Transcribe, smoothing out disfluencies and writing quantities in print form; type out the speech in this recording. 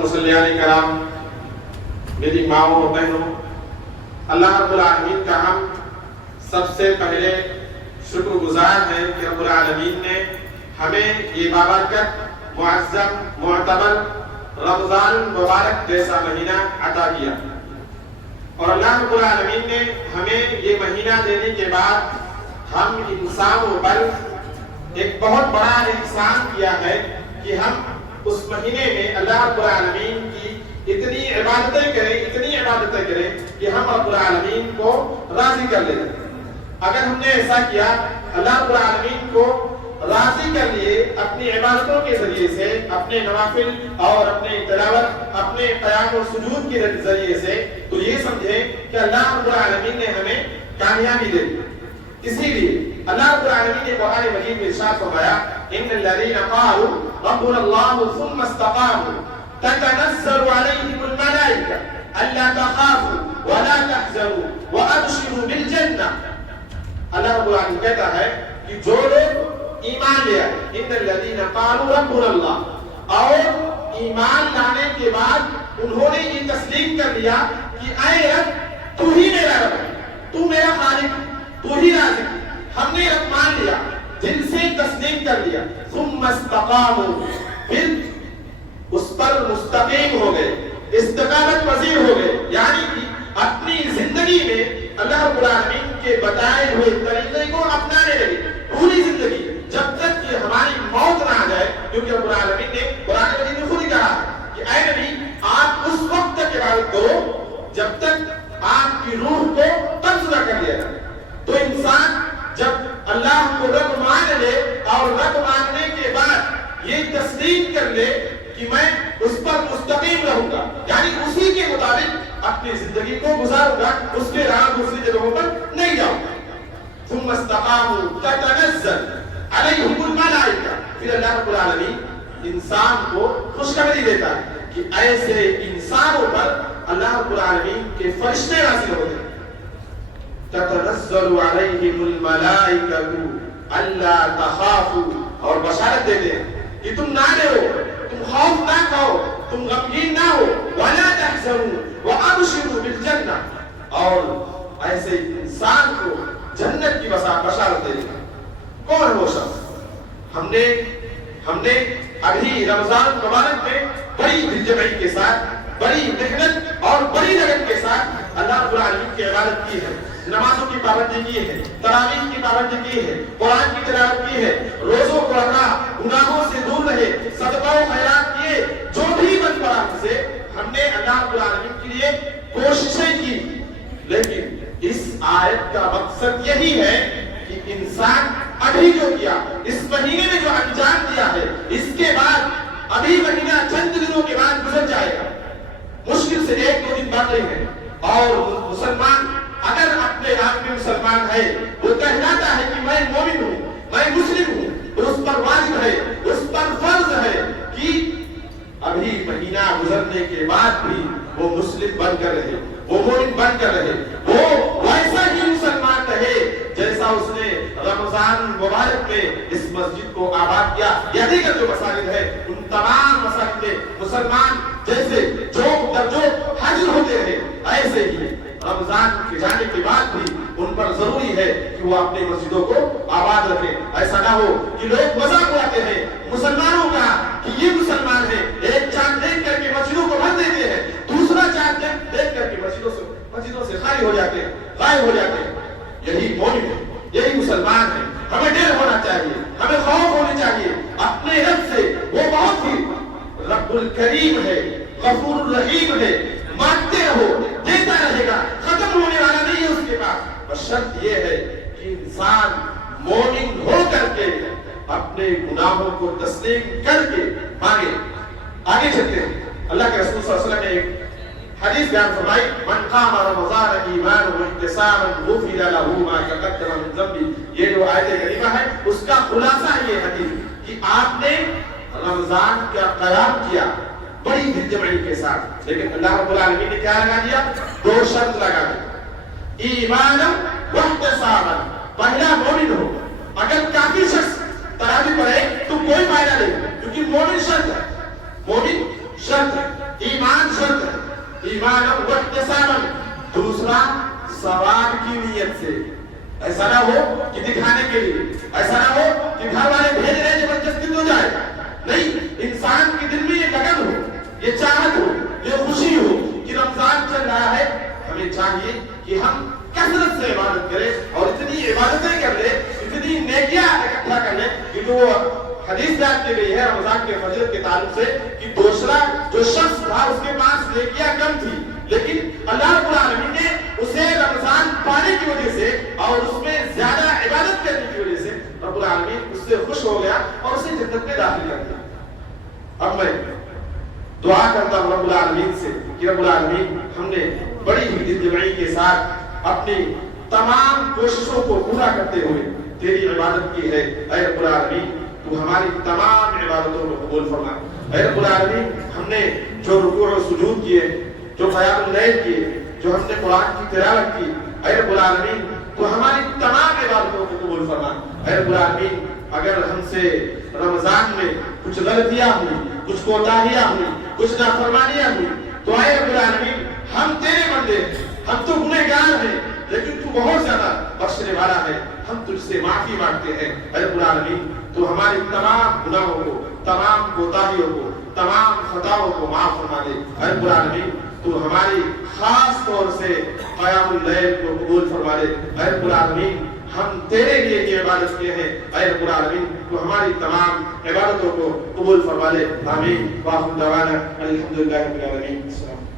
मुसल्लियान कराम, मेरी माओ और बहनों, अल्लाह रब्बुल आलमीन का हम सबसे पहले शुक्रगुजार हैं कि रब्बुल आलमीन ने हमें ये बाबरकत मुअज़्ज़म मुअतबर रमज़ान मुबारक जैसा महीना अता किया। और अल्लाह रब्बुल आलमीन ने हमें ये महीना देने के बाद हम इंसानों पर एक बहुत बड़ा एहसान किया है कि हम उस महीने में अल्लाह रब्बुल आलमीन की इतनी इबादतें करें कि हम रब्बुल आलमीन को राजी कर लें। अगर हमने ऐसा किया, अल्लाह रब्बुल आलमीन को राजी कर लिए अपनी इबादतों के जरिए से, अपने नवाफिल और अपने तिलावत, अपने क़याम और सुजूद के जरिए से, तो ये समझे कि अल्लाह रब्बुल आलमीन ने हमें कामयाबी दे दी। इसीलिए अल्लाह रब्बुल आलमीन ने कुरान मजीद में इरशाद फरमाया, इन्नल लज़ीना क़ालू रब्बुना अल्लाहु सुम्मा इस्तक़ामू ततनज़्ज़लु अलैहिमुल मलाइका अल्ला तख़ाफू व ला तहज़नू व अबशिरू बिल जन्नह। अल्लाह रब्बुल आलमीन कहता है कि जो लोग ईमान ले आए, इन्नल लज़ीना क़ालू रब्बुना अल्लाह, और ईमान लाने के बाद उन्होंने ये तस्लीम कर लिया कि ऐ रब, तू ही मेरा रब है, तू मेरा खालिक, तू ही राज़िक। हमने रब मान लिया, दिल से तस्लीम कर लिया, सुम्मा इस्तक़ामू, फिर उस पर मुस्तकीम हो गए, इस्तिकामत पजीर हो गए, यानी कि अपनी जिंदगी में अल्लाह रब्बुल आलमीन के बताए हुए तरीके को अपनाने लगे पूरी जिंदगी, जब तक कि हमारी मौत ना आ जाए। क्योंकि रब्बुल आलमीन ने कुरान मजीद में खुद ही कहा कि ऐ नबी, आप उस वक्त तक इबादत करो जब तक आपकी रूह को कब्ज़ न कर लिया जाए। तो इंसान जब अल्लाह को रब मान ले और रब मानने के बाद ये तस्लीम कर ले कि मैं उस पर मुस्तकीम रहूंगा, यानी उसी के मुताबिक अपनी जिंदगी को गुजारूंगा, उसके अलावा दूसरी जगहों पर नहीं जाऊंगा। सुम्मा इस्तक़ामू ततनज़्ज़ल अलैहिमुल मलाइका, फिर अल्लाह रब्बुल आलमीन इंसान को खुशखबरी देता है कि ऐसे इंसानों पर अल्लाह रब्बुल आलमीन के फरिश्ते नाज़िल होते हैं। ततनज़्ज़लु अलैहिमुल मलाइकतु अल्ला तख़ाफू, और बशारत देते हैं कि तुम ना डरो, तुम खौफ ना खाओ, तुम गमगीन ना हो, वला तहज़नू व अबशिरू बिल जन्नह, और ऐसे इंसान को जन्नत की बशारत देते हैं। कौन है वो शख्स? हमने अभी रमजान मुबारक में बड़ी दिलजमई के साथ, बड़ी मेहनत और बड़ी लगन के साथ अल्लाह रब्बुल आलमीन की इबादत की है, नमाजों की पाबंदी की है, तरावीह की पाबंदी की है, कुरान की तिलावत की है, रोजों को रखा, गुनाहों से दूर रहे, सदका और खैरात किए, जो भी बन पड़ा हमसे, हमने अल्लाह रब्बुल आलमीन के लिए कोशिशें की। लेकिन इस आयत का मकसद यही है कि इंसान अभी जो किया, इस महीने में जो अंजाम दिया है, इसके बाद अभी महीना चंद दिनों के बाद गुजर जाएगा, मुश्किल से 1-2 दिन बाकी हैं। और मुसलमान अगर अपने आप में मुसलमान है, वो कहलाता है कि मैं मोमिन हूँ, मैं मुस्लिम हूँ, तो उस पर वाजिब है, उस पर फर्ज है कि अभी महीना गुजरने के बाद भी वो मुस्लिम बनकर रहे, वो मोमिन बनकर रहे, वो वैसा ही मुसलमान रहे जैसा उसने रमजान मुबारक में इस मस्जिद को आबाद किया। यदि का जो मसाजिद है, उन तमाम मसाजिद में मुसलमान जैसे जो दर्जों हाजिर होते रहे, ऐसे ही रमजान के जाने के बाद भी उन पर जरूरी है कि वो अपनी मस्जिदों को आबाद रखें। ऐसा ना हो कि लोग मजाक उड़ाते हैं मुसलमानों का कि ये मुसलमान है, एक चांद देख करके मस्जिदों को भर देते हैं, दूसरा चांद देख करके मस्जिदों से खाली हो जाते हैं, गायब हो जाते हैं। यही मोमिन है, यही मुसलमान है। हमें डर होना चाहिए, हमें खौफ होनी चाहिए अपने रब से। वो बहुत ही रब्बुल करीम है, गफूरुर रहीम है, मानते रहो, देता रहेगा, खत्म होने वाला नहीं है उसके पास। पर शर्त ये है कि इंसान मोमिन हो करके अपने गुनाहों को तस्लीम करके मांगे। आगे चलते हैं। अल्लाह के रसूल सल्लल्लाहु अलैहि वसल्लम ने एक हदीस बयान फरमाई, मन क़ाम रमज़ान ईमानन व इहतिसाबन गुफ़िरा लहू मा तक़द्दम मिन ज़ंबी। ये जो आयत करीमा है उसका खुलासा ये हदीस कि आपने रमजान का क़याम किया बड़ी दिलजमई के साथ, लेकिन अल्लाह रब्बुल आलमीन ने क्या लगा दिया? 2 शर्त लगा दी, ईमानन व इहतिसाबन। पहला मोमिन हो। अगर काफी शख्स तरावी पढ़े तो कोई फायदा नहीं, क्योंकि मोमिन शर्त है, मोमिन शर्त है। ایمانا واحتسابا، دوسرا ثواب کی نیت سے. ایسا نہ ہو کہ دکھانے کے لیے، ایسا نہ ہو کہ گھر والے بھیج رہے زبردستی ہو جائے. نہیں، انسان کے دل میں یہ لگن ہو، یہ چاہت ہو، یہ خوشی ہو کہ رمضان چل رہا ہے. ہمیں چاہیے کہ ہم کثرت سے عبادت کریں اور اتنی عبادتیں کر لیں، اتنی نیکیاں اکٹھا کر لیں کہ جو حدیث بیان کی گئی ہے رمضان کے فضیلت کے تعلق سے کہ دوسرا جو شخص تھا اس کے پاس نیکیاں کم تھی، لیکن اللہ رب العالمین نے اسے رمضان پانے کی وجہ سے اور اس میں زیادہ عبادت کرنے کی وجہ سے رب العالمین اس سے خوش ہو گیا اور اسے جنت میں داخل کر دیا. اب میں دعا کرتا ہوں رب العالمین سے کہ رب العالمین ہم نے بڑی ہی دل جمعی کے ساتھ اپنی تمام کوششوں کو پورا کرتے ہوئے تیری عبادت کی ہے. اے رب العالمین تو ہماری تمام عبادتوں کو قبول فرما. اے رب العالمین ہم نے جو رکوع و سجود کیے، جو قیام اللیل کیے، جو ہم نے قرآن کی تلاوت کی، اے رب العالمین تو ہماری تمام عبادتوں کو قبول فرما. اے رب العالمین اگر ہم سے رمضان میں کچھ غلطیاں ہوئی، کچھ کوتاہیاں ہوئی، کچھ نافرمانیاں ہوئی تو اے رب العالمین ہم تیرے بندے، ہم تو گنہگار ہیں لیکن تو بہت زیادہ بخشنے والا ہے، ہم تجھ سے معافی مانگتے ہیں. اے رب العالمین تو ہماری تمام گناہوں کو، تمام کوتاہیوں کو، تمام خطاؤں کو معاف فرما دے. اے رب العالمین تو ہماری خاص طور سے قیام اللیل کو قبول فرما دے. اے رب العالمین ہم تیرے لیے یہ عبادت کیے ہیں. اے رب العالمین تو ہماری تمام عبادتوں کو قبول فرما دے. آمین. وآخر دعوانا الحمدللہ رب العالمین. السلام.